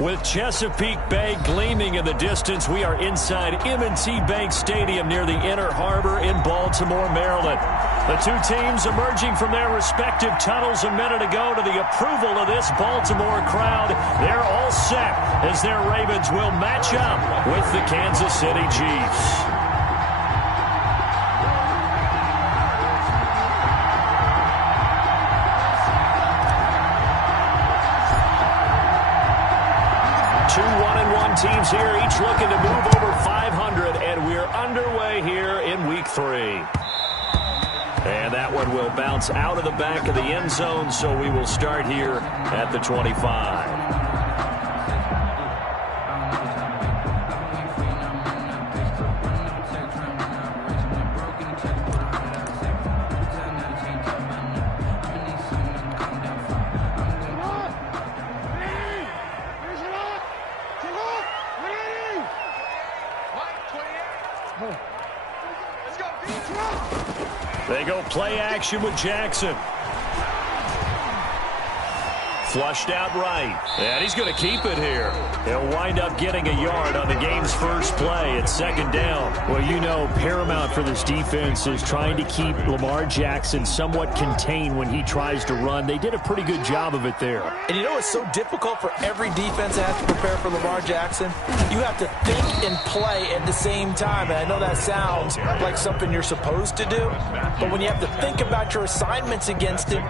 With Chesapeake Bay gleaming in the distance, we are inside M&T Bank Stadium near the Inner Harbor in Baltimore, Maryland. The two teams emerging from their respective tunnels a minute ago to the approval of this Baltimore crowd. They're all set as their Ravens will match up with the Kansas City Chiefs. Two 1-1 teams here, each looking to move over 500, and we're underway here in Week 3. And that one will bounce out of the back of the end zone, so we will start here at the 25. They go play action with Jackson. Flushed out right. And he's going to keep it here. He'll wind up getting a yard on the game's first play. It's second down. Well, you know, paramount for this defense is trying to keep Lamar Jackson somewhat contained when he tries to run. They did a pretty good job of it there. And you know it's so difficult for every defense that has to prepare for Lamar Jackson? You have to think and play at the same time. And I know that sounds like something you're supposed to do. But when you have to think about your assignments against him,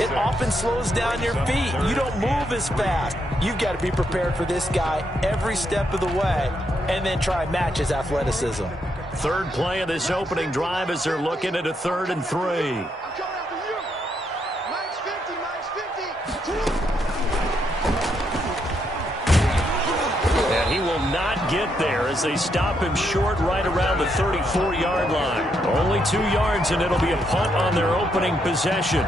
it often slows down your feet. You don't move as fast. You've got to be prepared for this guy every step of the way and then try and match his athleticism. Third play of this opening drive as they're looking at a 3rd and 3. And he will not get there as they stop him short right around the 34-yard line. Only 2 yards, and it'll be a punt on their opening possession.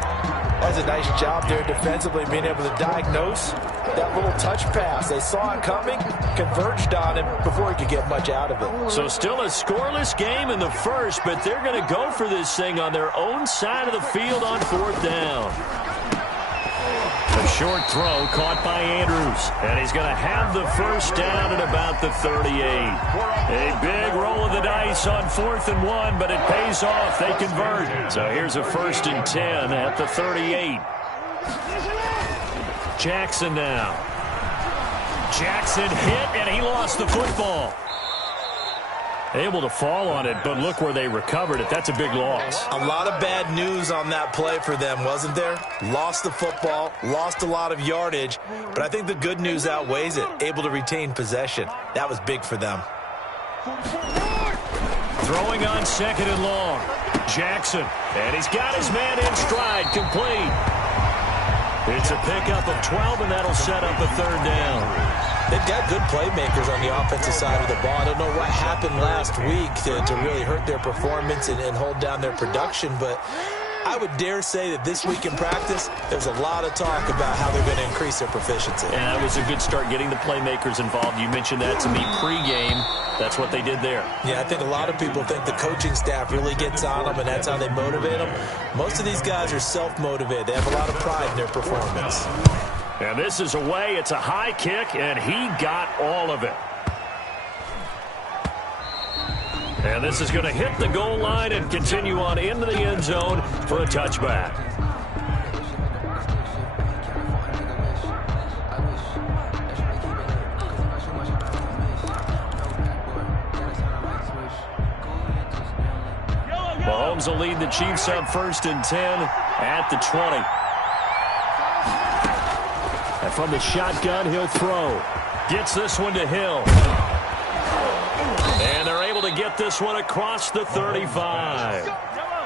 That's a nice job there defensively, being able to diagnose that little touch pass. They saw it coming, converged on him before he could get much out of it. So still a scoreless game in the first, but they're going to go for this thing on their own side of the field on 4th down. A short throw caught by Andrews, and he's going to have the first down at about the 38. A big roll of the dice on 4th and 1, but it pays off. They convert. So here's a 1st and 10 at the 38. Jackson now. Jackson hit, and he lost the football. Able to fall on it, but look where they recovered it. That's a big loss. A lot of bad news on that play for them, wasn't there? Lost the football, lost a lot of yardage, but I think the good news outweighs it. Able to retain possession. That was big for them. Throwing on 2nd and long. Jackson, and he's got his man in stride, complete. It's a pickup of 12, and that'll set up a 3rd down. They've got good playmakers on the offensive side of the ball. I don't know what happened last week to really hurt their performance and hold down their production, but I would dare say that this week in practice, there's a lot of talk about how they're going to increase their proficiency. And that was a good start getting the playmakers involved. You mentioned that to me pregame. That's what they did there. Yeah, I think a lot of people think the coaching staff really gets on them, and that's how they motivate them. Most of these guys are self-motivated. They have a lot of pride in their performance. And this is away. It's a high kick, and he got all of it. And this is going to hit the goal line and continue on into the end zone for a touchback. Mahomes will lead the Chiefs up 1st and 10 at the 20. And from the shotgun, he'll throw. Gets this one to Hill. And they're able to get this one across the 35.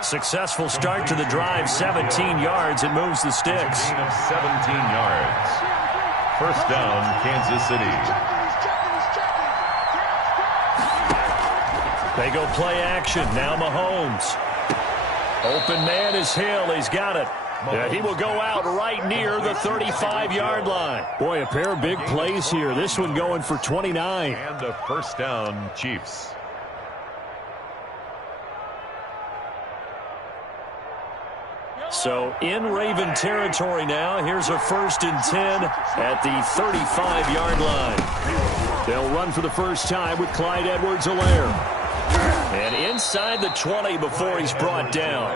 Successful start to the drive, 17 yards. It moves the sticks. 17 yards. 1st down, Kansas City. They go play action. Now Mahomes. Open man is Hill. He's got it. Yeah, he will go out right near the 35-yard line. Boy, a pair of big plays here. This one going for 29. And a 1st down, Chiefs. So in Raven territory now. Here's a 1st and 10 at the 35-yard line. They'll run for the first time with Clyde Edwards-Helaire. And inside the 20 before he's brought down.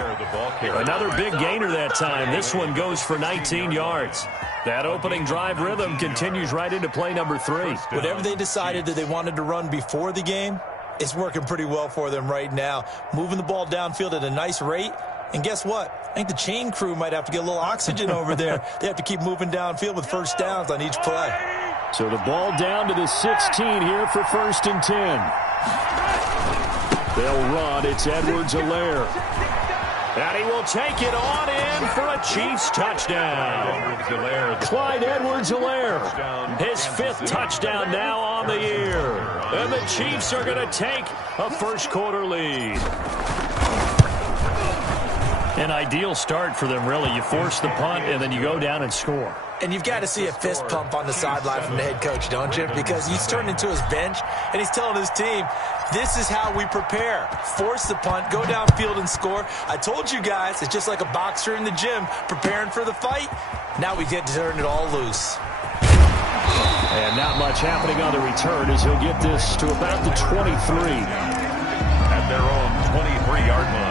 Another big gainer that time. This one goes for 19 yards. That opening drive rhythm continues right into play number 3. Whatever they decided that they wanted to run before the game, it's working pretty well for them right now. Moving the ball downfield at a nice rate. And guess what? I think the chain crew might have to get a little oxygen over there. They have to keep moving downfield with first downs on each play. So the ball down to the 16 here for 1st and 10. They'll run. It's Edwards-Helaire. And he will take it on in for a Chiefs touchdown. Clyde Edwards-Helaire, his 5th touchdown now on the year. And the Chiefs are going to take a first-quarter lead. An ideal start for them, really. You force the punt, and then you go down and score. And you've got to see a fist pump on the sideline from the head coach, don't you? Because he's turned into his bench, and he's telling his team, this is how we prepare. Force the punt, go downfield and score. I told you guys, it's just like a boxer in the gym preparing for the fight. Now we get to turn it all loose. And not much happening on the return as he'll get this to about the 23. At their own 23-yard line.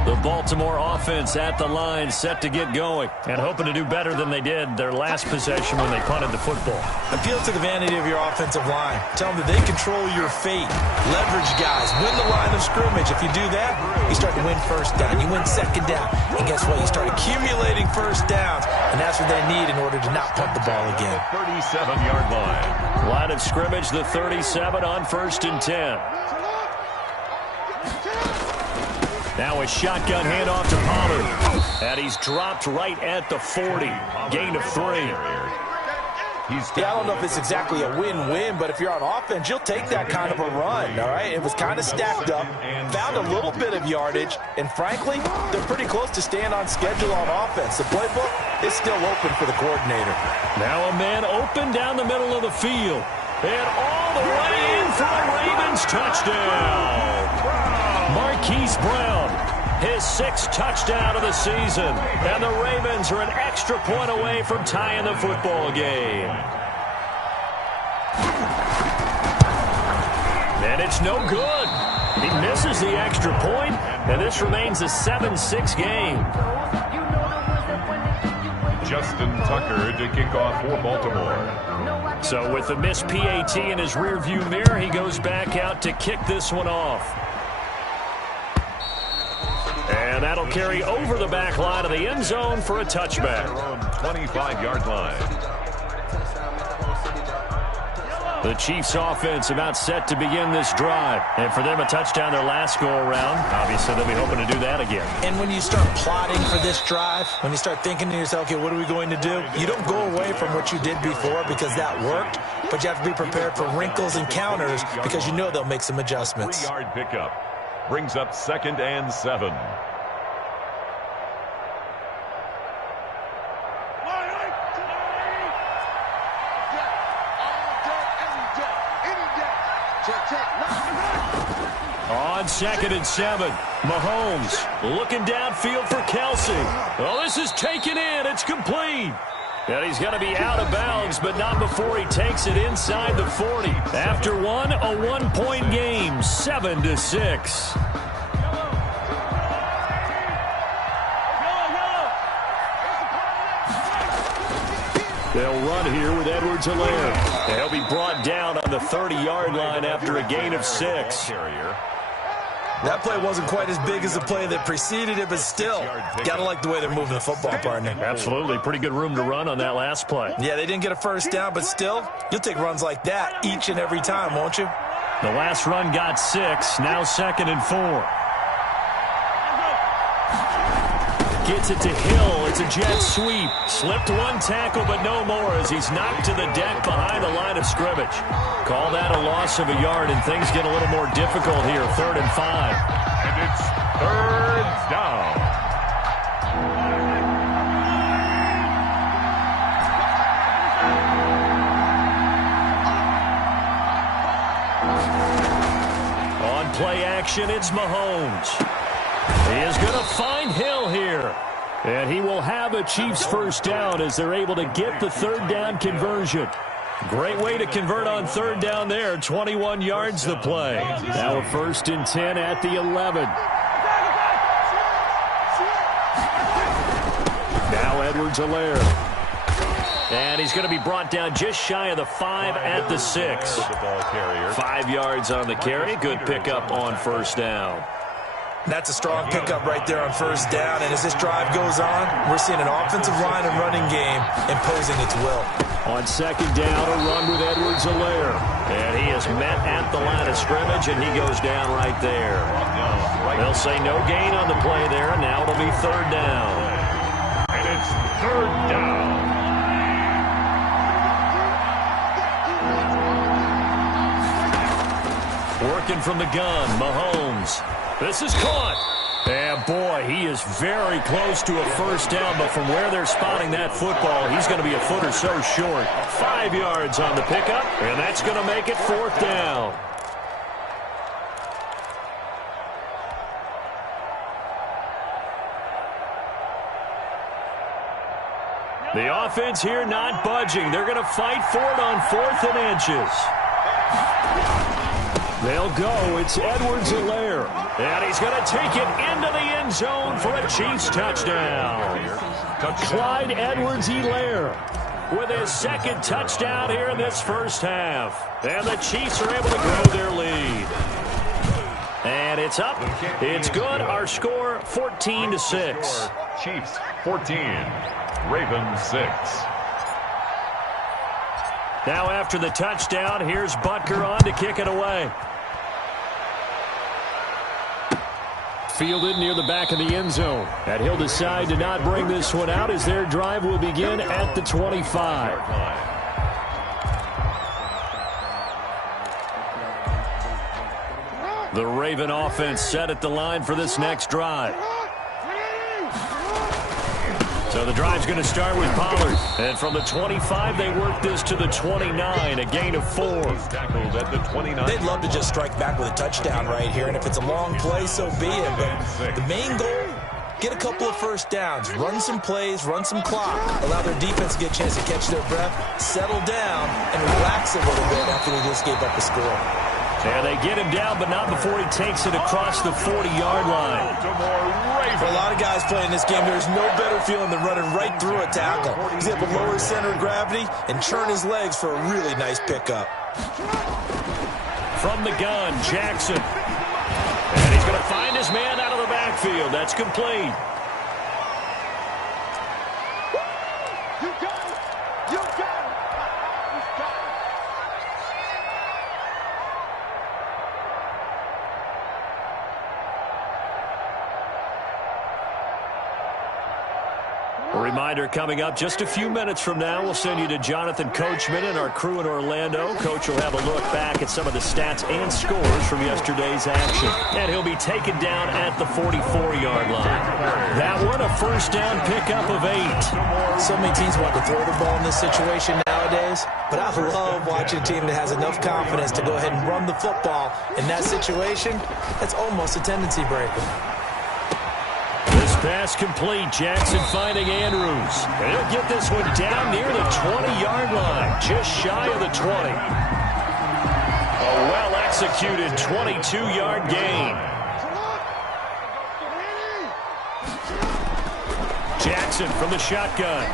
The Baltimore offense at the line, set to get going, and hoping to do better than they did their last possession when they punted the football. Appeal to the vanity of your offensive line. Tell them that they control your fate. Leverage guys. Win the line of scrimmage. If you do that, you start to win first down. You win second down. And guess what? You start accumulating first downs, and that's what they need in order to not punt the ball again. 37-yard line. Line of scrimmage, the 37 on 1st and 10. Now a shotgun handoff to Pollard. And he's dropped right at the 40. Gain of 3. Yeah, I don't know if it's exactly a win-win, but if you're on offense, you'll take that kind of a run, all right? It was kind of stacked up, found a little bit of yardage, and frankly, they're pretty close to staying on schedule on offense. The playbook is still open for the coordinator. Now a man open down the middle of the field. And all the way in for a Ravens touchdown. Marquise Brown, his 6th touchdown of the season. And the Ravens are an extra point away from tying the football game. And it's no good. He misses the extra point, and this remains a 7-6 game. Justin Tucker to kick off for Baltimore. So with the missed PAT in his rearview mirror, he goes back out to kick this one off. And that'll carry over the back line of the end zone for a touchback. 25-yard line. The Chiefs offense about set to begin this drive. And for them, a touchdown their last go-around. Obviously, they'll be hoping to do that again. And when you start plotting for this drive, when you start thinking to yourself, okay, what are we going to do? You don't go away from what you did before because that worked, but you have to be prepared for wrinkles and counters because you know they'll make some adjustments. 3-yard pickup. Brings up 2nd and 7. On 2nd and 7, Mahomes looking downfield for Kelsey. Oh, this is taken in. It's complete. And he's going to be out of bounds, but not before he takes it inside the 40. After one, a one-point game, 7-6. They'll run here with Edwards-Helaire. They'll be brought down on the 30-yard line after a gain of 6. That play wasn't quite as big as the play that preceded it, but still, got to like the way they're moving the football, partner. Absolutely. Pretty good room to run on that last play. Yeah, they didn't get a first down, but still, you'll take runs like that each and every time, won't you? The last run got 6, now 2nd and 4. Gets it to Hill. It's a jet sweep. Slipped one tackle, but no more as he's knocked to the deck behind the line of scrimmage. Call that a loss of a yard, and things get a little more difficult here. 3rd and 5. And it's 3rd down. On play action, it's Mahomes. He is going to find Hill here. And he will have a Chiefs first down as they're able to get the third down conversion. Great way to convert on third down there. 21 yards the play. Now a 1st and 10 at the 11. Now Edwards-Helaire. And he's going to be brought down just shy of the 5 at the 6. 5 yards on the carry. Good pickup on first down. That's a strong pickup right there on first down. And as this drive goes on, we're seeing an offensive line and running game imposing its will. On second down, a run with Edwards-Helaire. And he is met at the line of scrimmage, and he goes down right there. They'll say no gain on the play there, and now it'll be third down. And it's third down. Working from the gun, Mahomes. This is caught. And boy, he is very close to a first down, but from where they're spotting that football, he's going to be a foot or so short. 5 yards on the pickup, and that's going to make it fourth down. The offense here not budging. They're going to fight for it on 4th and inches. They'll go. It's Edwards-Helaire. And he's going to take it into the end zone for a Chiefs touchdown. Clyde Edwards-Helaire with his second touchdown here in this first half. And the Chiefs are able to grow their lead. And it's up. It's good. Our score, 14-6. Chiefs 14, Ravens 6. Now after the touchdown, here's Butker on to kick it away. Fielded near the back of the end zone. And he'll decide to not bring this one out as their drive will begin at the 25. The Raven offense set at the line for this next drive. So the drive's going to start with Pollard. And from the 25, they work this to the 29, a gain of 4. Tackled at the 29. They'd love to just strike back with a touchdown right here, and if it's a long play, so be it. But the main goal, get a couple of first downs, run some plays, run some clock, allow their defense to get a chance to catch their breath, settle down, and relax a little bit after they just gave up a score. And they get him down, but not before he takes it across the 40-yard line. For a lot of guys playing this game, there's no better feeling than running right through a tackle. He's able to lower his center of gravity and churn his legs for a really nice pickup. From the gun, Jackson. And he's going to find his man out of the backfield. That's complete. A reminder coming up just a few minutes from now, we'll send you to Jonathan Coachman and our crew in Orlando. Coach will have a look back at some of the stats and scores from yesterday's action. And he'll be taken down at the 44-yard line. That one, a first down pickup of 8. So many teams want to throw the ball in this situation nowadays, but I love watching a team that has enough confidence to go ahead and run the football. In that situation, that's almost a tendency breaker. Pass complete. Jackson finding Andrews. And he'll get this one down near the 20-yard line, just shy of the 20. A well-executed 22-yard gain. Jackson from the shotgun.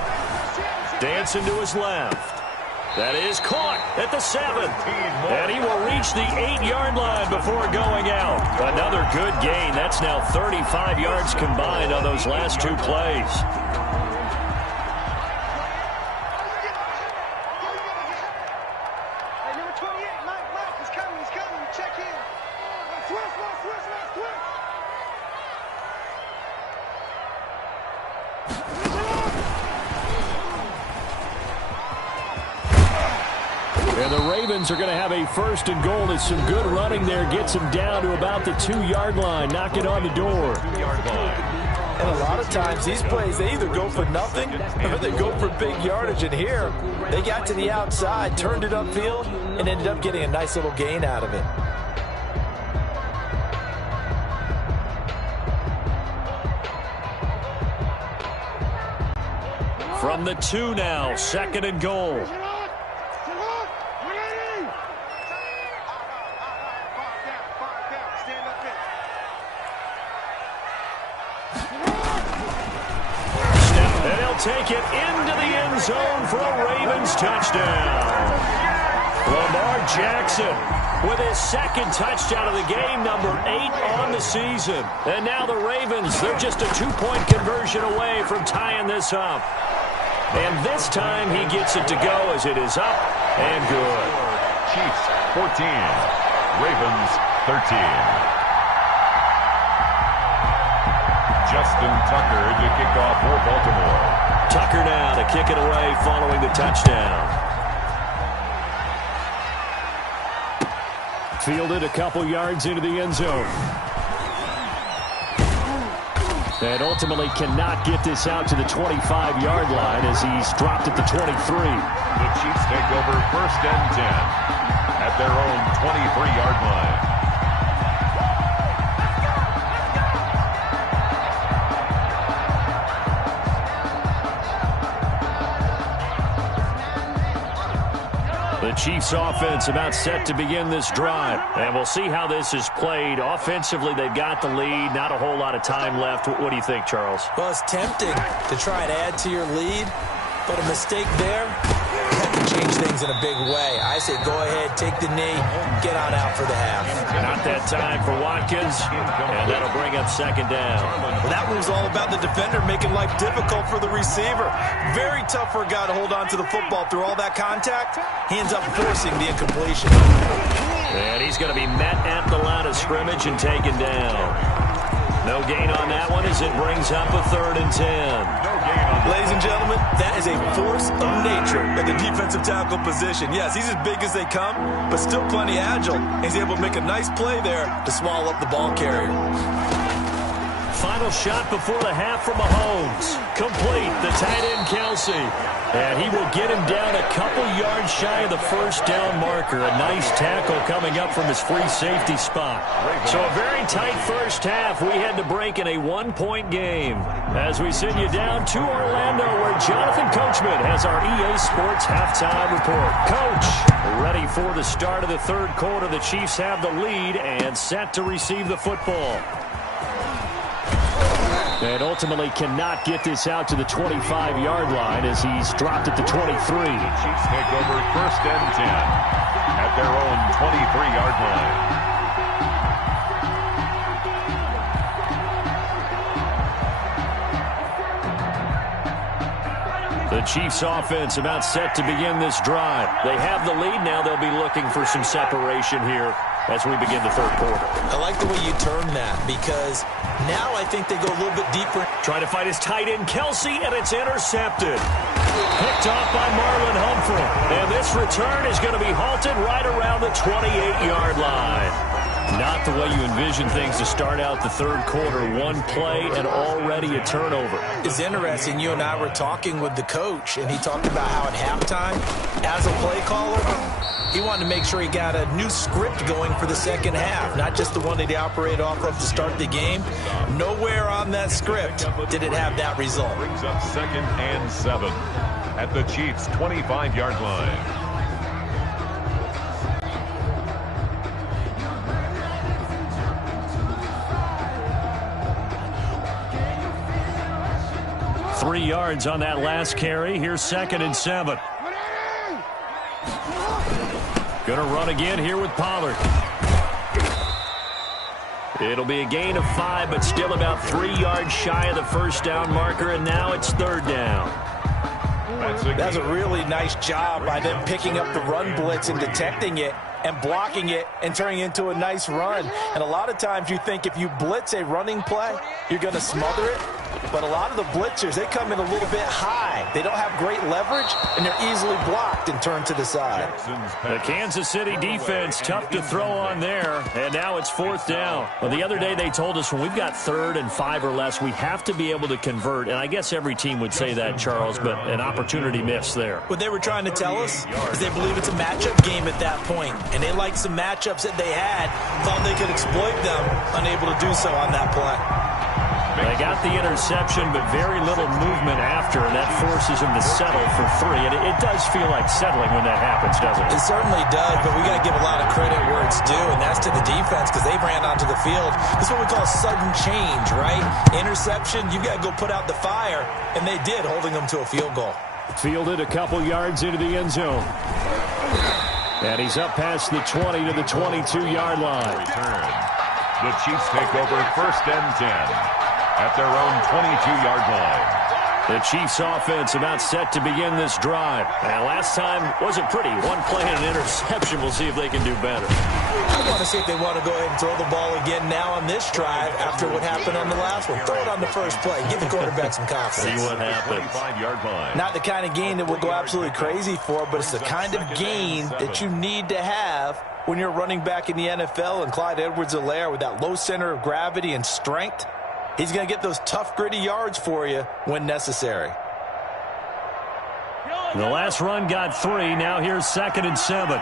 Dancing to his left. That is caught at the 7. And he will reach the 8-yard line before going out. Another good gain. That's now 35 yards combined on those last 2 plays. Number 28, Mike, he's coming, check in. Swiss. And the Ravens are going to have a 1st and goal. As some good running there gets him down to about the 2-yard line. Knock it on the door. And a lot of times these plays, they either go for nothing or they go for big yardage. And here, they got to the outside, turned it upfield, and ended up getting a nice little gain out of it. From the 2 now, 2nd and goal. And he'll take it into the end zone for a Ravens touchdown. Lamar Jackson with his 2nd touchdown of the game, number 8 on the season. And now the Ravens, they're just a 2-point conversion away from tying this up. And this time he gets it to go as it is up and good. Chiefs 14, Ravens 13. Justin Tucker to kick off for Baltimore. Tucker now to kick it away following the touchdown. Fielded a couple yards into the end zone. And ultimately cannot get this out to the 25-yard line as he's dropped at the 23. The Chiefs take over 1st and 10 at their own 23-yard line. The Chiefs offense about set to begin this drive. And we'll see how this is played. Offensively, they've got the lead. Not a whole lot of time left. What do you think, Charles? Well, it's tempting to try and add to your lead, but a mistake there can change things in a big way. I say go ahead, take the knee, get on out for the half. Not that time for Watkins, and that'll bring up 2nd down. Well, that one was all about the defender making life difficult for the receiver. Very tough for a guy to hold on to the football through all that contact. He ends up forcing the incompletion. And he's going to be met at the line of scrimmage and taken down. No gain on that one as it brings up a 3rd and 10. Ladies and gentlemen, that is a force of nature at the defensive tackle position. Yes, he's as big as they come, but still plenty agile. He's able to make a nice play there to swallow up the ball carrier. Final shot before the half from Mahomes. Complete, the tight end Kelsey. And he will get him down a couple yards shy of the 1st down marker. A nice tackle coming up from his free safety spot. So a very tight first half. We had to break in a 1-point game. As we send you down to Orlando, where Jonathan Coachman has our EA Sports halftime report. Coach, ready for the start of the 3rd quarter. The Chiefs have the lead and set to receive the football. And ultimately cannot get this out to the 25-yard line as he's dropped at the 23. The Chiefs take over 1st and 10 at their own 23-yard line. The Chiefs offense about set to begin this drive. They have the lead now. They'll be looking for some separation here as we begin the 3rd quarter. I like the way you term that because now I think they go a little bit deeper. Trying to fight his tight end, Kelsey, and it's intercepted. Picked off by Marlon Humphrey. And this return is going to be halted right around the 28-yard line. Not the way you envision things to start out the 3rd quarter. 1 play and already a turnover. It's interesting. You and I were talking with the coach, and he talked about how at halftime, as a play caller, he wanted to make sure he got a new script going for the 2nd half, not just the one that he operated off of to start the game. Nowhere on that script did it have that result. Brings up 2nd and 7 at the Chiefs' 25-yard line. Three yards on that last carry. Here's 2nd and 7. Going to run again here with Pollard. It'll be a gain of 5, but still about 3 yards shy of the 1st down marker, and now it's 3rd down. That's a really nice job by them picking up the run blitz and detecting it and blocking it and turning it into a nice run. And a lot of times you think if you blitz a running play, you're going to smother it. But a lot of the blitzers, they come in a little bit high. They don't have great leverage, and they're easily blocked and turned to the side. The Kansas City defense, tough to throw on there, and now it's 4th down. Well, the other day they told us when we've got 3rd and 5 or less, we have to be able to convert. And I guess every team would say that, Charles, but an opportunity missed there. What they were trying to tell us is they believe it's a matchup game at that point, and they liked some matchups that they had, thought they could exploit them, unable to do so on that play. They got the interception, but very little movement after, and that forces them to settle for 3. And it does feel like settling when that happens, doesn't it? It certainly does, but we got to give a lot of credit where it's due, and that's to the defense because they ran onto the field. This is what we call sudden change, right? Interception, you got to go put out the fire, and they did, holding them to a field goal. Fielded a couple yards into the end zone. And he's up past the 20 to the 22-yard line. Return. The Chiefs take over 1st and 10 at their own 22-yard line. The Chiefs offense about set to begin this drive. And last time wasn't pretty. One play and an interception. We'll see if they can do better. I want to see if they want to go ahead and throw the ball again now on this drive after what happened on the last one. Throw it on the first play. Give the quarterback some confidence. See what happens. 25-yard line. Not the kind of gain that we'll go absolutely crazy for, but it's the kind of gain that you need to have when you're running back in the NFL. And Clyde Edwards-Helaire with that low center of gravity and strength, he's going to get those tough, gritty yards for you when necessary. The last run got 3. Now here's 2nd and 7.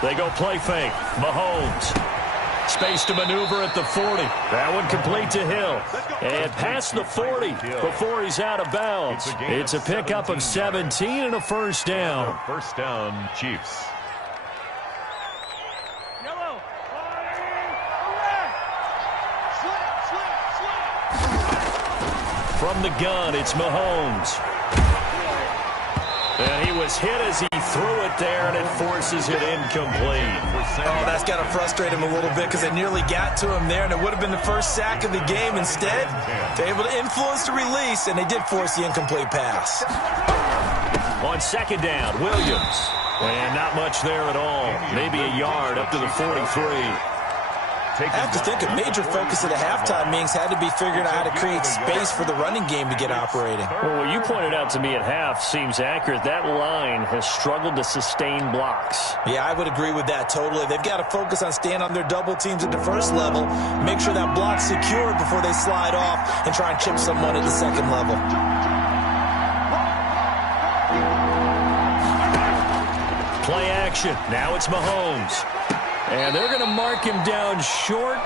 They go play fake. Mahomes. Space to maneuver at the 40. That one complete to Hill. And past the 40 before he's out of bounds. It's a pickup of 17 and a first down. First down, Chiefs. From the gun, it's Mahomes. And he was hit as he threw it there, and it forces it incomplete. Oh, that's got to frustrate him a little bit because they nearly got to him there, and it would have been the first sack of the game. Instead, they're able to influence the release, and they did force the incomplete pass. On 2nd down, Williams. And not much there at all. Maybe a yard up to the 43. I have to think a major focus of the halftime meetings had to be figuring out how to create space for the running game to get operating. Well, what you pointed out to me at half seems accurate. That line has struggled to sustain blocks. Yeah, I would agree with that totally. They've got to focus on staying on their double teams at the first level, make sure that block's secured before they slide off and try and chip someone at the second level. Play action. Now it's Mahomes. And they're going to mark him down short,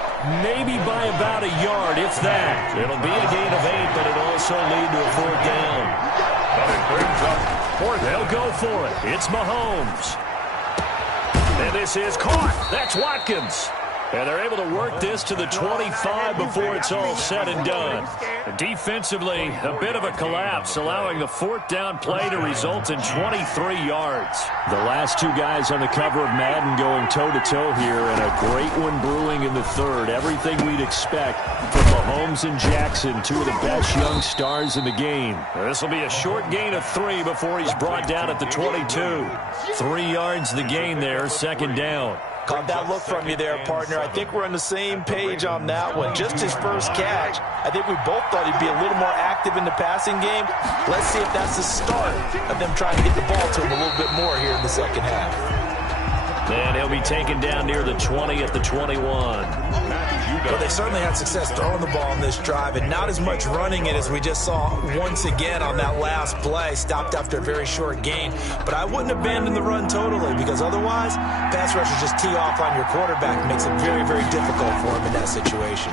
maybe by about a yard, if that. It'll be a gain of 8, but it'll also lead to a 4th down. But it brings up 4th. They'll go for it. It's Mahomes. And this is caught. That's Watkins. And they're able to work this to the 25 before it's all said and done. Defensively, a bit of a collapse, allowing the 4th down play to result in 23 yards. The last 2 guys on the cover of Madden going toe-to-toe here, and a great one brewing in the 3rd. Everything we'd expect from Mahomes and Jackson, 2 of the best young stars in the game. This will be a short gain of 3 before he's brought down at the 22. 3 yards the gain there, 2nd down. Caught that look from you there, partner. I think we're on the same page on that one. Just his first catch. I think we both thought he'd be a little more active in the passing game. Let's see if that's the start of them trying to get the ball to him a little bit more here in the second half. And he'll be taken down near the 20 at the 21. But they certainly had success throwing the ball on this drive and not as much running it as we just saw once again on that last play. Stopped after a very short gain. But I wouldn't abandon the run totally because otherwise, pass rushers just tee off on your quarterback and makes it very, very difficult for him in that situation.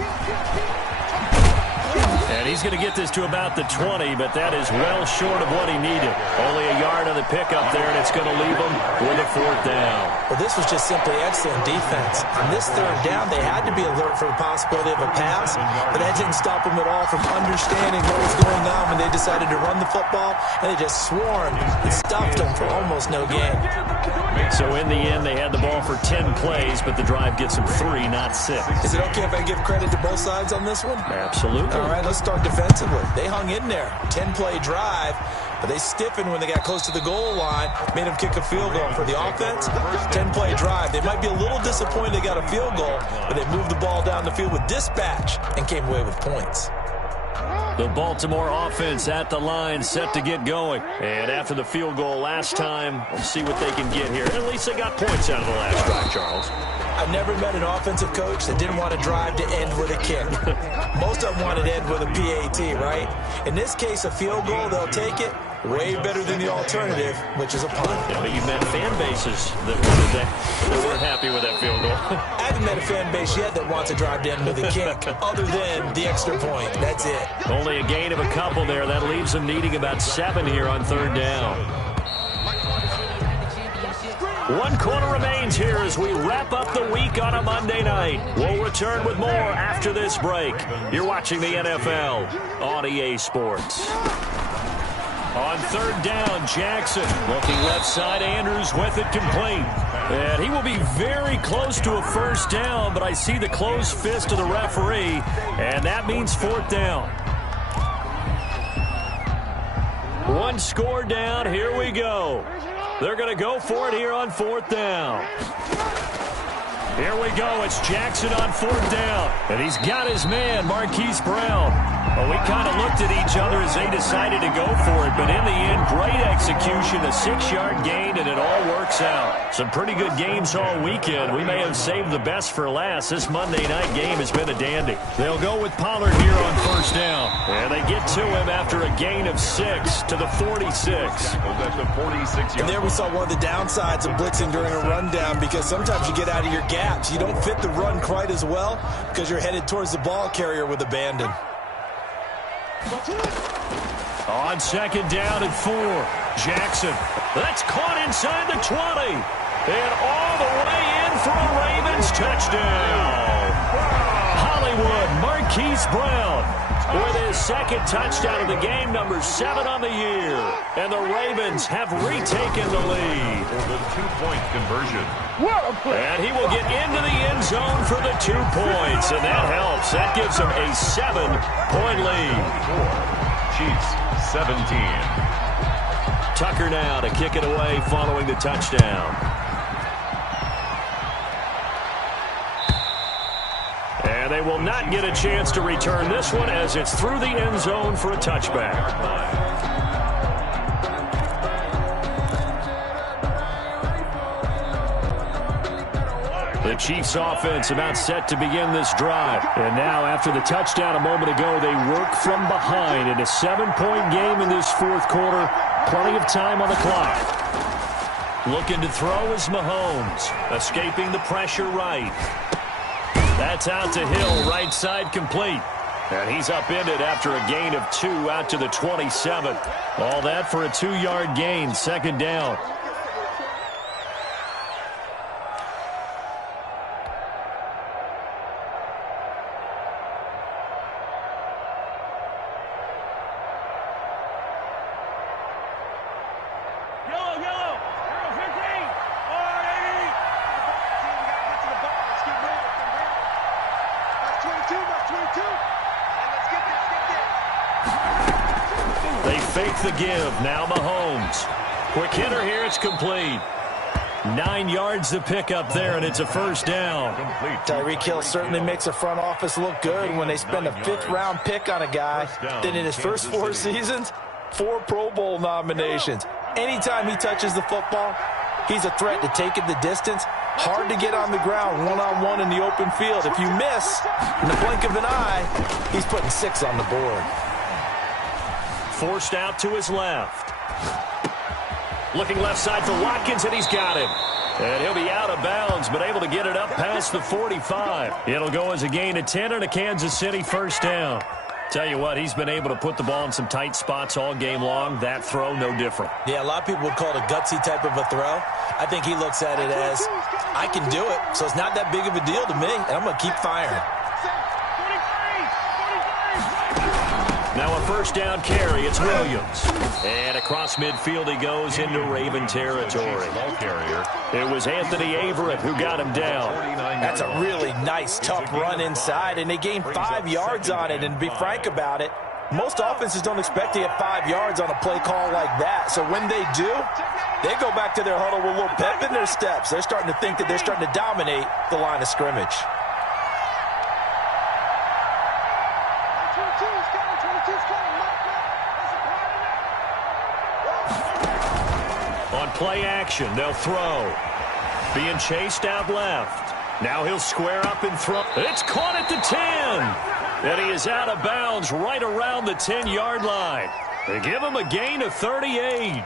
And he's going to get this to about the 20, but that is well short of what he needed. Only a yard on the pickup there, and it's going to leave him with a 4th down. Well, this was just simply excellent defense. On this 3rd down, they had to be alert for the possibility of a pass, but that didn't stop them at all from understanding what was going on when they decided to run the football, and they just swarmed and stopped them for almost no gain. So in the end, they had the ball for 10 plays, but the drive gets them 3, not 6. Is it okay if I give credit to both sides on this one? Absolutely. All right, let's start defensively. They hung in there. 10-play drive, but they stiffened when they got close to the goal line, made them kick a field goal. For the offense, 10-play drive. They might be a little disappointed they got a field goal, but they moved the ball down the field with dispatch and came away with points. The Baltimore offense at the line, set to get going. And after the field goal last time, we'll see what they can get here. At least they got points out of the last drive, Charles. I never met an offensive coach that didn't want to drive to end with a kick. Most of them wanted to end with a PAT, right? In this case, a field goal, they'll take it. Way better than the alternative, which is a punt. Yeah, but you've met fan bases that weren't happy with that field goal. I haven't met a fan base yet that wants to drive to end with a kick, other than the extra point. That's it. Only a gain of a couple there. That leaves them needing about 7 here on third down. 1 quarter remains here as we wrap up the week on a Monday night. We'll return with more after this break. You're watching the NFL on EA Sports. On third down, Jackson looking left side. Andrews with it complete. And he will be very close to a first down, but I see the closed fist of the referee, and that means fourth down. 1 score down. Here we go. They're going to go for it here on fourth down. Here we go. It's Jackson on fourth down. And he's got his man, Marquise Brown. Well, we kind of looked at each other as they decided to go for it. But in the end, great execution, a 6-yard gain, and it all works out. Some pretty good games all weekend. We may have saved the best for last. This Monday night game has been a dandy. They'll go with Pollard here on first down. And they get to him after a gain of 6 to the 46. And there we saw one of the downsides of blitzing during a rundown, because sometimes you get out of your gaps. You don't fit the run quite as well because you're headed towards the ball carrier with abandon. On second down and 4, Jackson. That's caught inside the 20. And all the way in for a Ravens touchdown. Hollywood, Marquise Brown with his second touchdown of the game, number 7 on the year. And the Ravens have retaken the lead. The 2-point conversion. And he will get into the end zone for the 2 points, and that helps. That gives him a 7-point lead. Chiefs 17. Tucker now to kick it away following the touchdown. And they will not get a chance to return this one as it's through the end zone for a touchback. The Chiefs offense about set to begin this drive. And now after the touchdown a moment ago, they work from behind in a 7-point game in this fourth quarter. Plenty of time on the clock. Looking to throw is Mahomes. Escaping the pressure right. That's out to Hill, right side complete. And he's upended after a gain of 2 out to the 27. All that for a 2-yard gain, second down. The give. Now Mahomes. Quick hitter here. It's complete. 9 yards to pick up there, and it's a first down. Tyreek Hill certainly makes a front office look good when they spend a 5th-round pick on a guy. Then in his first 4 seasons, 4 Pro Bowl nominations. Anytime he touches the football, he's a threat to take it the distance. Hard to get on the ground one-on-one in the open field. If you miss, in the blink of an eye, he's putting 6 on the board. Forced out to his left. Looking left side for Watkins, and he's got him. And he'll be out of bounds, but able to get it up past the 45. It'll go as a gain of 10 and a Kansas City first down. Tell you what, he's been able to put the ball in some tight spots all game long. That throw, no different. Yeah, a lot of people would call it a gutsy type of a throw. I think he looks at it as, I can do it, so it's not that big of a deal to me, and I'm going to keep firing. Now a first down carry. It's Williams. And across midfield he goes into Raven territory. It was Anthony Averett who got him down. That's a really nice, tough run inside, and they gained 5 yards on it. And to be frank about it, most offenses don't expect to get 5 yards on a play call like that. So when they do, they go back to their huddle with a little pep in their steps. They're starting to think that they're starting to dominate the line of scrimmage. On play action, they'll throw. Being chased out left. Now he'll square up and throw. It's caught at the 10. And he is out of bounds right around the 10-yard line. They give him a gain of 38.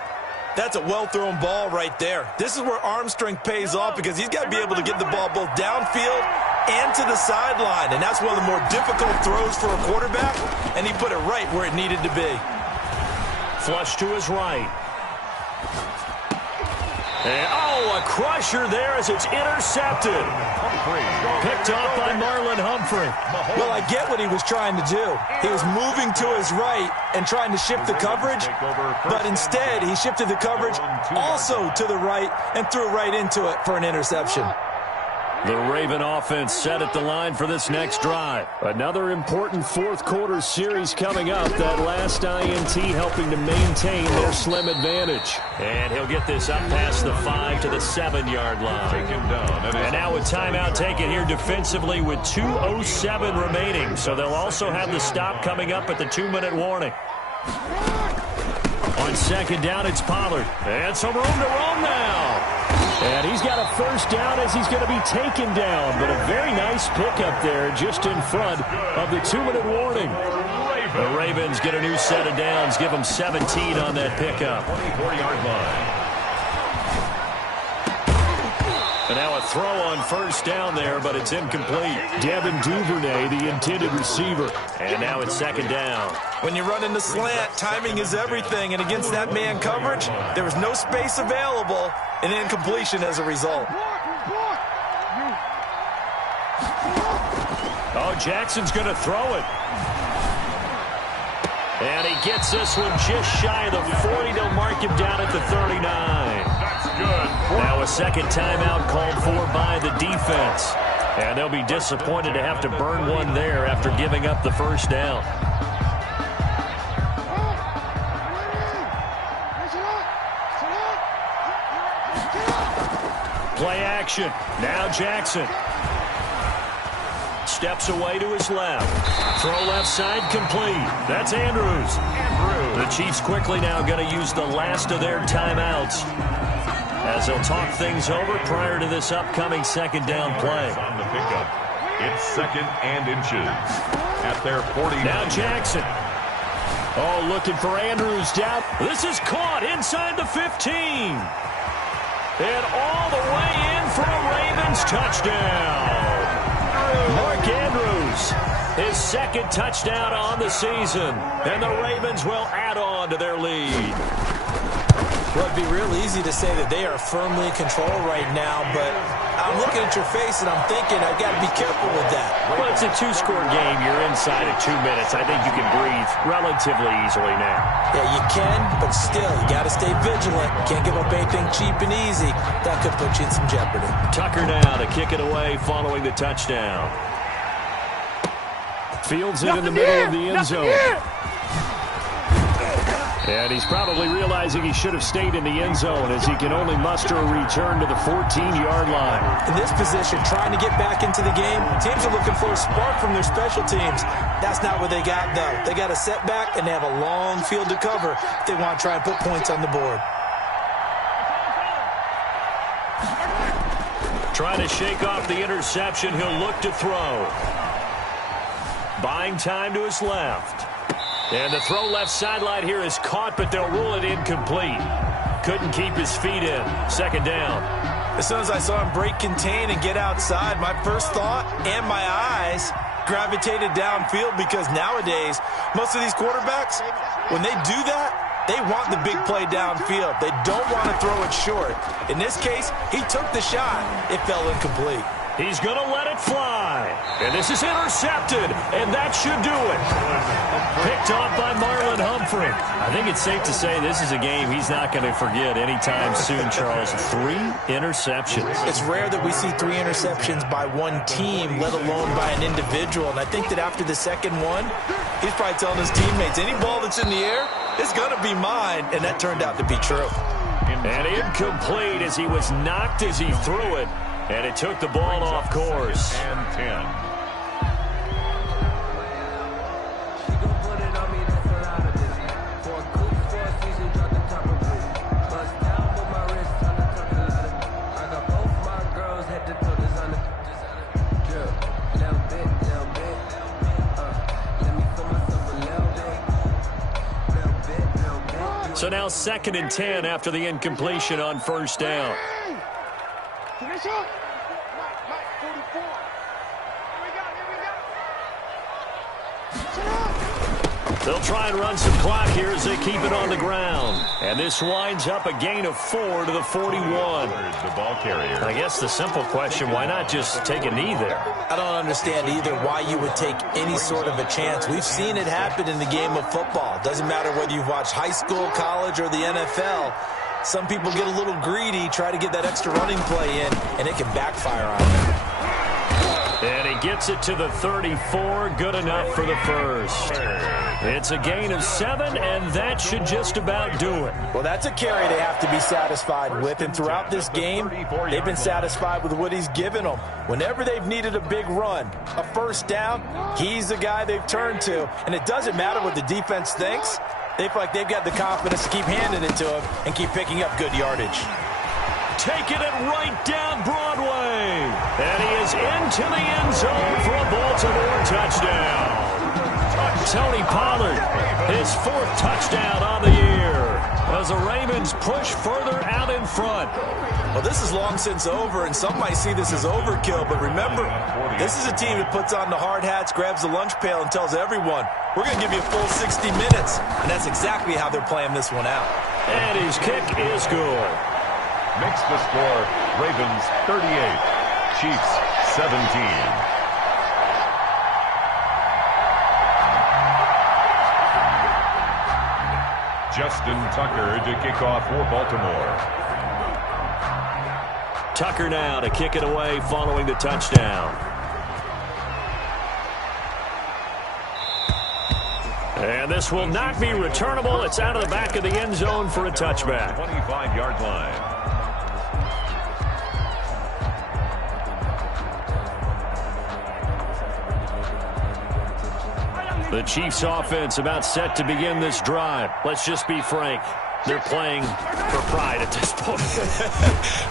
That's a well-thrown ball right there. This is where arm strength pays off because he's got to be able to get the ball both downfield and to the sideline. And that's one of the more difficult throws for a quarterback, and he put it right where it needed to be. Flush to his right. And, oh, a crusher there as it's intercepted. Picked off by Marlon Humphrey. Well, I get what he was trying to do. He was moving to his right and trying to shift the coverage, but instead he shifted the coverage also to the right and threw right into it for an interception. The Raven offense set at the line for this next drive. Another important fourth-quarter series coming up. That last INT helping to maintain their slim advantage. And he'll get this up past the 5 to the 7-yard line. And now a timeout taken here defensively with 2:07 remaining. So they'll also have the stop coming up at the 2-minute warning. On second down, it's Pollard. And some room to roam now. And he's got a first down as he's going to be taken down. But a very nice pickup there just in front of the 2-minute warning. The Ravens get a new set of downs. Give them 17 on that pickup. 24-yard line. And now a throw on first down there, but it's incomplete. Devin Duvernay, the intended receiver. And now it's second down. When you run in the slant, timing is everything. And against that man coverage, there was no space available. An incompletion as a result. Oh, Jackson's going to throw it. And he gets this one just shy of the 40. They'll mark him down at the 39. That's good. Now a second timeout called for by the defense. And they'll be disappointed to have to burn one there after giving up the first down. Play action. Now Jackson. Steps away to his left. Throw left side complete. That's Andrews. The Chiefs quickly now going to use the last of their timeouts as they'll talk things over prior to this upcoming second down play. On the pickup. It's second and inches at their 40. Now Jackson. Oh, looking for Andrews down. This is caught inside the 15. And all the way in for a Ravens touchdown. Mark Andrews, his second touchdown on the season. And the Ravens will add on to their lead. Well, it'd be real easy to say that they are firmly in control right now, but I'm looking at your face and I'm thinking I've got to be careful with that. Well, it's a two-score game. You're inside of 2 minutes. I think you can breathe relatively easily now. Yeah, you can, but still, you got to stay vigilant. Can't give up anything cheap and easy. That could put you in some jeopardy. Tucker now to kick it away following the touchdown. Fields it in the middle of the end zone. And he's probably realizing he should have stayed in the end zone as he can only muster a return to the 14-yard line. In this position, trying to get back into the game, teams are looking for a spark from their special teams. That's not what they got, though. They got a setback, and they have a long field to cover if they want to try and put points on the board. Trying to shake off the interception, he'll look to throw. Buying time to his left. And the throw left sideline here is caught, but they'll rule it incomplete. Couldn't keep his feet in. Second down. As soon as I saw him break contain and get outside, my first thought and my eyes gravitated downfield because nowadays, most of these quarterbacks, when they do that, they want the big play downfield. They don't want to throw it short. In this case, he took the shot. It fell incomplete. He's going to let it fly. And this is intercepted, and that should do it. Picked off by Marlon Humphrey. I think it's safe to say this is a game he's not going to forget anytime soon, Charles. 3 interceptions. It's rare that we see 3 interceptions by one team, let alone by an individual. And I think that after the second one, he's probably telling his teammates, any ball that's in the air, it's going to be mine. And that turned out to be true. And incomplete as he was knocked as he threw it. And it took the ball off course. And 10. So now 2nd and 10 after the incompletion on first down. Finish up. Mike, 44. Here we go. Sit up. They'll try and run some clock here as they keep it on the ground. And this winds up a gain of 4 to the 41. The ball carrier. I guess the simple question, why not just take a knee there? I don't understand either why you would take any sort of a chance. We've seen it happen in the game of football. Doesn't matter whether you've watched high school, college, or the NFL. Some people get a little greedy, try to get that extra running play in, and it can backfire on them. And he gets it to the 34, good enough for the first. It's a gain of 7, and that should just about do it. Well, that's a carry they have to be satisfied with, and throughout this game, they've been satisfied with what he's given them. Whenever they've needed a big run, a first down, he's the guy they've turned to, and it doesn't matter what the defense thinks. They feel like they've got the confidence to keep handing it to him and keep picking up good yardage. Taking it right down Broadway. And he is into the end zone for a Baltimore touchdown. Tony Pollard, his 4th touchdown on the year, as the Ravens push further out in front. Well, this is long since over, and some might see this as overkill, but remember, this is a team that puts on the hard hats, grabs the lunch pail, and tells everyone, we're going to give you a full 60 minutes, and that's exactly how they're playing this one out. And his kick is good. Makes the score Ravens 38, Chiefs 17. Justin Tucker to kick off for Baltimore. Tucker now to kick it away following the touchdown. And this will not be returnable. It's out of the back of the end zone for a touchback. 25-yard line. The Chiefs offense about set to begin this drive. Let's just be frank. They're playing for pride at this point.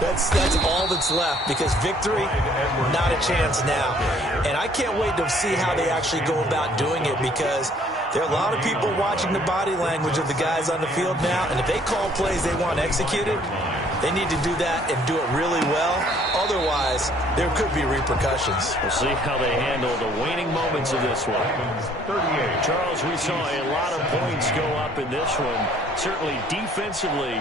That's all that's left, because victory, not a chance now. And I can't wait to see how they actually go about doing it, because there are a lot of people watching the body language of the guys on the field now, and if they call plays they want executed, they need to do that and do it really well. Otherwise, there could be repercussions. We'll see how they handle the waning moments of this one. 38. Charles, we saw a lot of points go up in this one. Certainly defensively,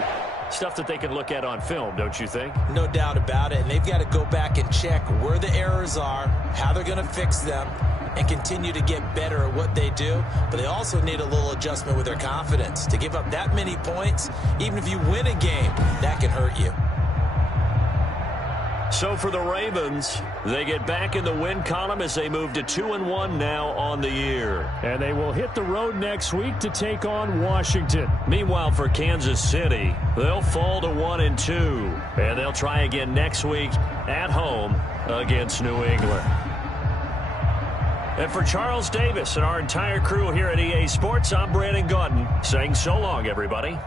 stuff that they can look at on film, don't you think? No doubt about it. And they've got to go back and check where the errors are, how they're going to fix them, and continue to get better at what they do. But they also need a little adjustment with their confidence. To give up that many points, even if you win a game, that can hurt you. So for the Ravens, they get back in the win column as they move to 2-1 now on the year. And they will hit the road next week to take on Washington. Meanwhile, for Kansas City, they'll fall to 1-2. And they'll try again next week at home against New England. And for Charles Davis and our entire crew here at EA Sports, I'm Brandon Gaudin saying so long, everybody.